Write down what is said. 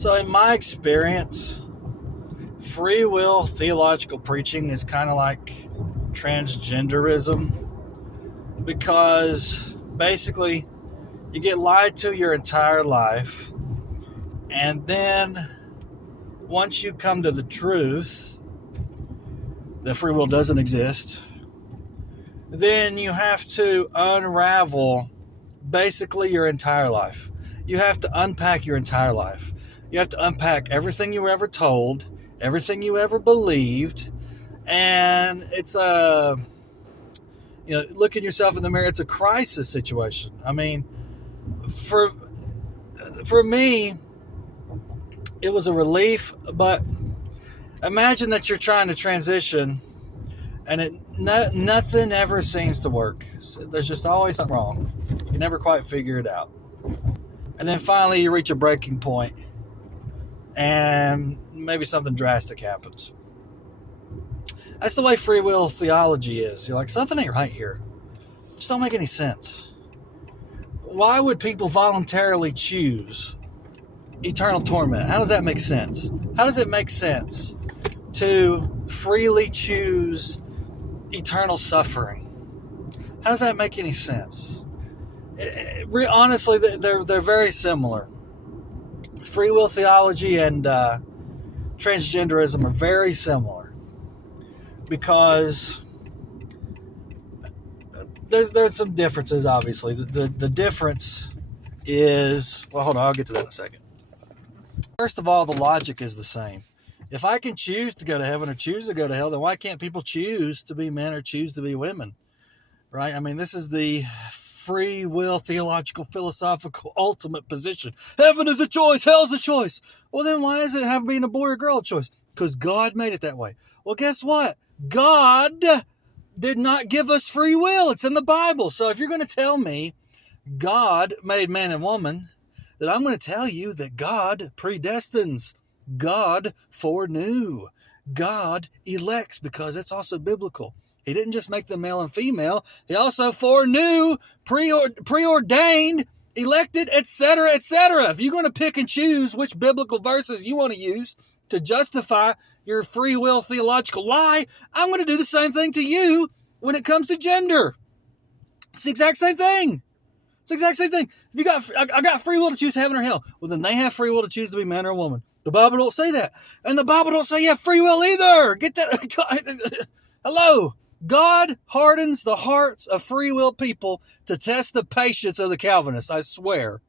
So in my experience, free will theological preaching is kind of like transgenderism, because basically you get lied to your entire life, and then once you come to the truth that free will doesn't exist, then you have to unravel basically your entire life. You have to unpack your entire life. You have to unpack everything you were ever told, everything you ever believed, and it's looking yourself in the mirror. It's a crisis situation. I mean, for me, it was a relief, but imagine that you're trying to transition and nothing ever seems to work. So there's just always something wrong. You can never quite figure it out. And then finally you reach a breaking point and maybe something drastic happens. That's the way free will theology is. You're like, something ain't right here. It just don't make any sense. Why would people voluntarily choose eternal torment? How does that make sense? How does it make sense to freely choose eternal suffering? How does that make any sense? Honestly, they're very similar. Free will theology and transgenderism are very similar, because there's some differences, obviously. The difference is, well, hold on, I'll get to that in a second. First of all, the logic is the same. If I can choose to go to heaven or choose to go to hell, then why can't people choose to be men or choose to be women? Right? I mean, this is the free will theological philosophical ultimate position. Heaven is a choice, hell's a choice. Well, then why is it being a boy or girl a choice? Because God made it that way. Well, guess what? God did not give us free will. It's in the Bible. So if you're going to tell me God made man and woman, then I'm going to tell you that God predestines. God foreknew. God elects, because it's also biblical. He didn't just make them male and female. He also foreknew, preordained, elected, etc., etc. If you're going to pick and choose which biblical verses you want to use to justify your free will theological lie, I'm going to do the same thing to you when it comes to gender. It's the exact same thing. It's the exact same thing. If I got free will to choose heaven or hell, well, then they have free will to choose to be man or woman. The Bible don't say that. And the Bible don't say you have free will either. Get that? Hello. God hardens the hearts of free will people to test the patience of the Calvinists, I swear.